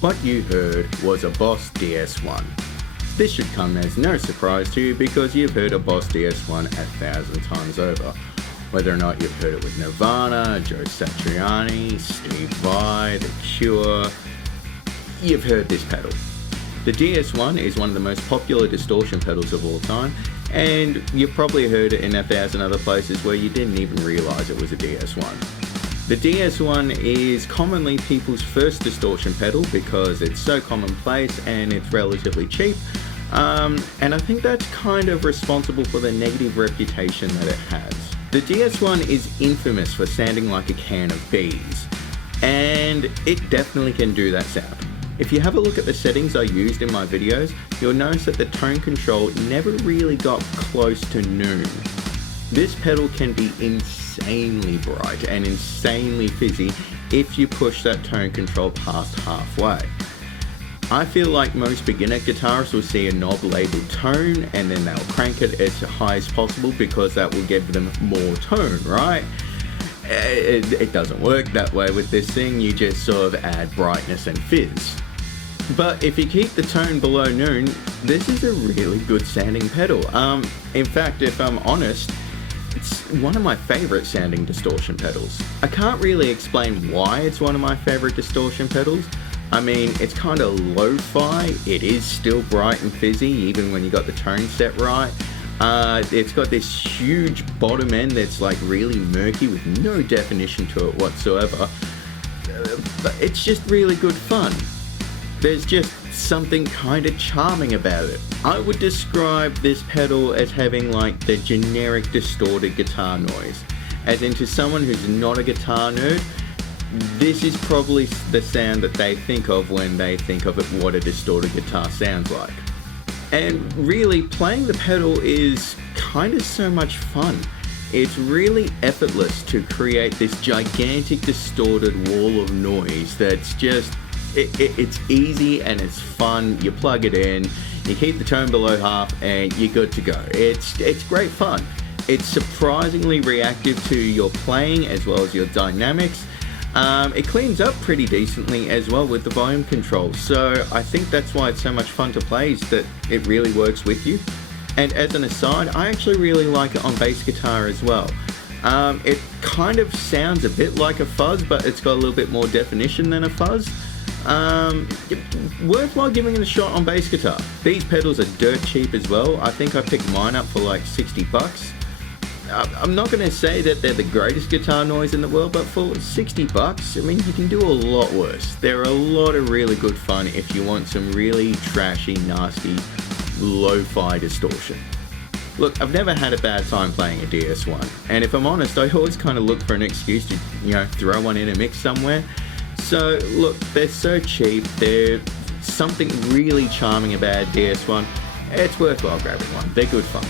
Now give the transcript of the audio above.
What you heard was a Boss DS-1. This should come as no surprise to you because you've heard a Boss DS-1 1,000 times over. Whether or not you've heard it with Nirvana, Joe Satriani, Steve Vai, The Cure, you've heard this pedal. The DS-1 is one of the most popular distortion pedals of all time, and you've probably heard it in 1,000 other places where you didn't even realize it was a DS-1. The DS-1 is commonly people's first distortion pedal because it's so commonplace and it's relatively cheap, and I think that's kind of responsible for the negative reputation that it has. The DS-1 is infamous for sounding like a can of bees, and it definitely can do that sound. If you have a look at the settings I used in my videos, you'll notice that the tone control never really got close to noon. This pedal can be insanely bright and insanely fizzy if you push that tone control past halfway. I feel like most beginner guitarists will see a knob labeled tone and then they'll crank it as high as possible because that will give them more tone, right? It doesn't work that way with this thing, you just sort of add brightness and fizz. But if you keep the tone below noon, this is a really good sounding pedal. In fact, if I'm honest, it's one of my favorite sounding distortion pedals. I can't really explain why it's one of my favorite distortion pedals. I mean, it's kind of lo-fi, it is still bright and fizzy even when you got the tone set right. It's got this huge bottom end that's like really murky with no definition to it whatsoever. But it's just really good fun. There's just something kind of charming about it. I would describe this pedal as having like the generic distorted guitar noise. As in, to someone who's not a guitar nerd, this is probably the sound that they think of when they think of it, what a distorted guitar sounds like. And really, playing the pedal is kind of so much fun. It's really effortless to create this gigantic distorted wall of noise that's just it's easy and it's fun. You plug it in, you keep the tone below half and you're good to go. It's great fun. It's surprisingly reactive to your playing as well as your dynamics. It cleans up pretty decently as well with the volume control, so I think that's why it's so much fun to play, is that it really works with you. And as an aside, I actually really like it on bass guitar as well. It kind of sounds a bit like a fuzz, but it's got a little bit more definition than a fuzz. Worthwhile giving it a shot on bass guitar. These pedals are dirt cheap as well. I think I picked mine up for like 60 bucks. I'm not going to say that they're the greatest guitar noise in the world, but for 60 bucks, I mean, you can do a lot worse. They're a lot of really good fun if you want some really trashy, nasty, lo-fi distortion. Look, I've never had a bad time playing a DS-1, and if I'm honest, I always kind of look for an excuse to, throw one in a mix somewhere. So look, they're so cheap, there's something really charming about DS-1. It's worthwhile grabbing one, they're good fun.